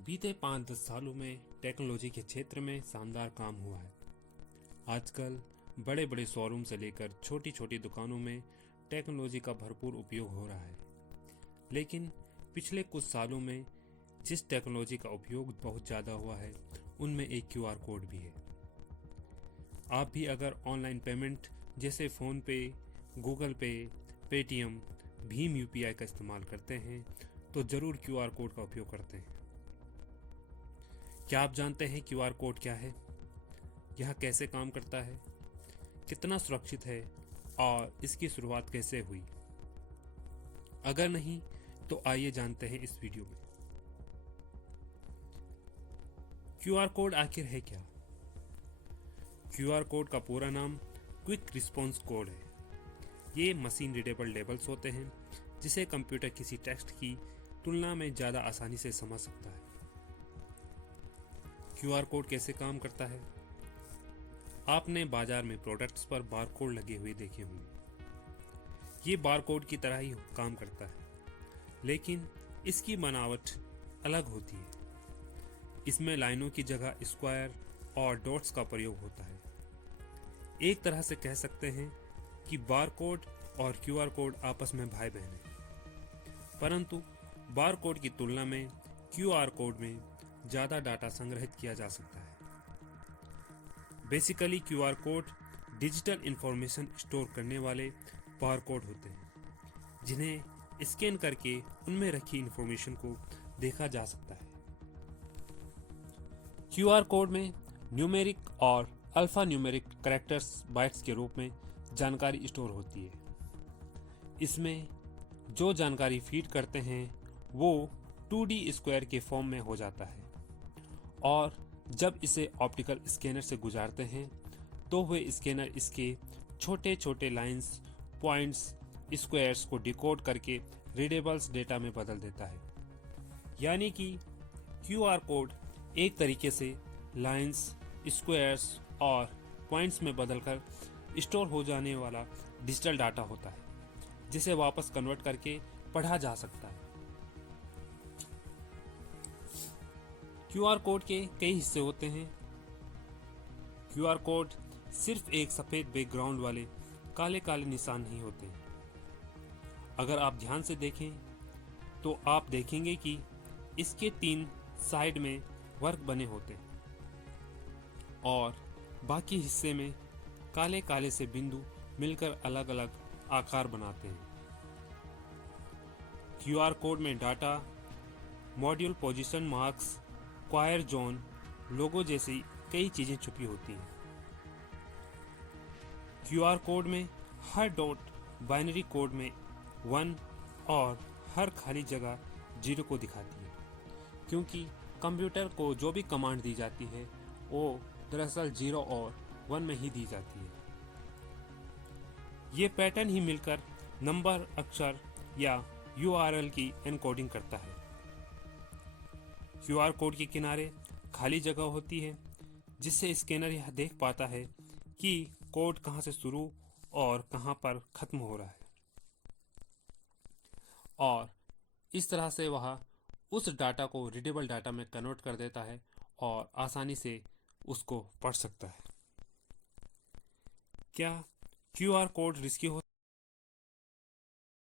बीते 5-10 सालों में टेक्नोलॉजी के क्षेत्र में शानदार काम हुआ है। आजकल बड़े बड़े शोरूम से लेकर छोटी छोटी दुकानों में टेक्नोलॉजी का भरपूर उपयोग हो रहा है। लेकिन पिछले कुछ सालों में जिस टेक्नोलॉजी का उपयोग बहुत ज़्यादा हुआ है उनमें एक क्यूआर कोड भी है। आप भी अगर ऑनलाइन पेमेंट जैसे फ़ोनपे, गूगल पे, पेटीएम, भीम यूपीआई का इस्तेमाल करते हैं तो ज़रूर क्यूआर कोड का उपयोग करते हैं। क्या आप जानते हैं क्यूआर कोड क्या है, यह कैसे काम करता है, कितना सुरक्षित है और इसकी शुरुआत कैसे हुई? अगर नहीं तो आइए जानते हैं इस वीडियो में। क्यूआर कोड आखिर है क्या? क्यूआर कोड का पूरा नाम क्विक रिस्पॉन्स कोड है। ये मशीन रीडेबल लेबल्स होते हैं जिसे कंप्यूटर किसी टेक्स्ट की तुलना में ज़्यादा आसानी से समझ सकता है। क्यूआर कोड कैसे काम करता है? आपने बाजार में प्रोडक्ट्स पर बारकोड लगे हुए देखे होंगे। ये बारकोड की तरह ही काम करता है, लेकिन इसकी बनावट अलग होती है। इसमें लाइनों की जगह स्क्वायर और डॉट्स का प्रयोग होता है। एक तरह से कह सकते हैं कि बारकोड और क्यूआर कोड आपस में भाई बहन हैं। परंतु बारकोड की तुलना में क्यूआर कोड में ज़्यादा डाटा संग्रहित किया जा सकता है। Basically QR code digital information store करने वाले बारकोड होते हैं, जिन्हें स्कैन करके उनमें रखी इंफॉर्मेशन को देखा जा सकता है। क्यूआर कोड में न्यूमेरिक और अल्फा न्यूमेरिक कैरेक्टर्स बाइट्स के रूप में जानकारी स्टोर होती है। इसमें जो जानकारी फीड करते हैं वो 2D स्क्वायर के फॉर्म में हो जाता है और जब इसे ऑप्टिकल स्कैनर से गुजारते हैं तो वह स्कैनर इसके छोटे छोटे लाइंस, पॉइंट्स, स्क्वायर्स को डिकोड करके रीडेबल्स डेटा में बदल देता है। यानी कि क्यूआर कोड एक तरीके से लाइंस, स्क्वायर्स और पॉइंट्स में बदलकर स्टोर हो जाने वाला डिजिटल डाटा होता है, जिसे वापस कन्वर्ट करके पढ़ा जा सकता है। क्यूआर कोड के कई हिस्से होते हैं। क्यूआर कोड सिर्फ एक सफ़ेद बैकग्राउंड वाले काले काले निशान नहीं होते। अगर आप ध्यान से देखें तो आप देखेंगे कि इसके 3 साइड में वर्क बने होते हैं और बाकी हिस्से में काले काले से बिंदु मिलकर अलग अलग आकार बनाते हैं। क्यूआर कोड में data, module position marks, quiet zone, logo जैसी कई चीज़ें छुपी होती हैं। क्यूआर कोड में हर डॉट बाइनरी कोड में 1 और हर खाली जगह 0 को दिखाती है, क्योंकि कंप्यूटर को जो भी कमांड दी जाती है वो दरअसल 0 और 1 में ही दी जाती है। ये पैटर्न ही मिलकर नंबर, अक्षर या URL की एनकोडिंग करता है। क्यूआर कोड के किनारे खाली जगह होती है, जिससे स्कैनर यह देख पाता है कि कोड कहाँ से शुरू और कहाँ पर ख़त्म हो रहा है, और इस तरह से वह उस डाटा को रीडेबल डाटा में कन्वर्ट कर देता है और आसानी से उसको पढ़ सकता है। क्या क्यूआर कोड रिस्की